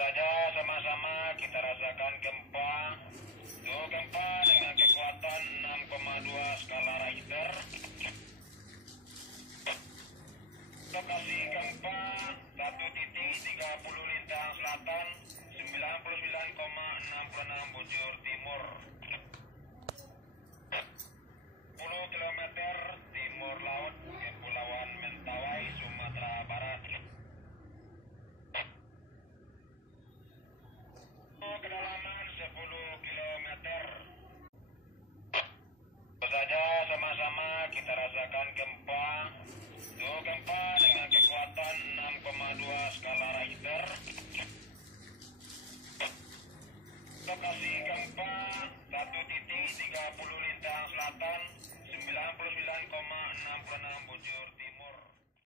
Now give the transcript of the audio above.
saja sama-sama kita rasakan gempa. Tuh gempa dengan kekuatan 6,2 skala Richter. Lokasi gempa 1.30 lintang selatan, 99,66 bujur timur.